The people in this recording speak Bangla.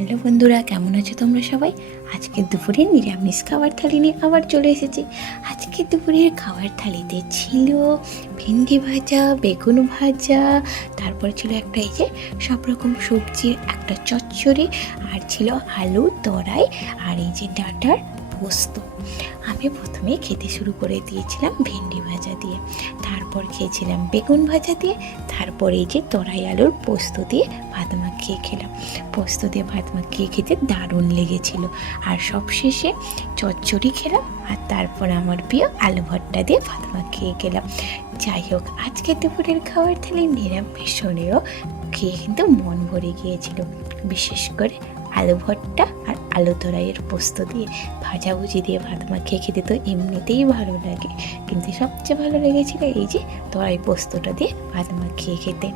হ্যালো বন্ধুরা, কেমন আছো তোমরা সবাই? আজকে দুপুরে নিরামিষ খাবার থালি নিয়ে আবার চলে এসেছি। আজকে দুপুরের খাবার থালিতে ছিল ভেন্ডি ভাজা, বেগুন ভাজা, তারপরে ছিল একটা এই যে সব রকম সবজির একটা চচ্চড়ি, আর ছিল আলু তরাই, আর এই যে ডাঁটার পোস্ত। আমি প্রথমেই খেতে শুরু করে দিয়েছিলাম ভেন্ডি ভাজা দিয়ে, তারপর খেয়েছিলাম বেগুন ভাজা দিয়ে, তারপরে এই যে তরাই আলুর পোস্ত দিয়ে ভাত মাখিয়ে খেলাম। পোস্ত দিয়ে ভাত মাখিয়ে খেতে দারুণ লেগেছিল। আর সবশেষে চচ্চড়ি খেলাম, আর তারপর আমার প্রিয় আলু ভর্তা দিয়ে ভাত মাখিয়ে খেলাম। যাই হোক, আজকে দুপুরের খাবার থালি নিরামিষ হলেও খেয়ে কিন্তু মন ভরে গিয়েছিল, বিশেষ করে আলু ভর্তা আর আলু তরাইয়ের পোস্ত দিয়ে। ভাজাভুজি দিয়ে ভাত মাখিয়ে খেতে তো এমনিতেই ভালো লাগে, কিন্তু সবচেয়ে ভালো লেগেছিল এই যে তরাই পোস্তটা দিয়ে ভাত মাখিয়ে খেতে।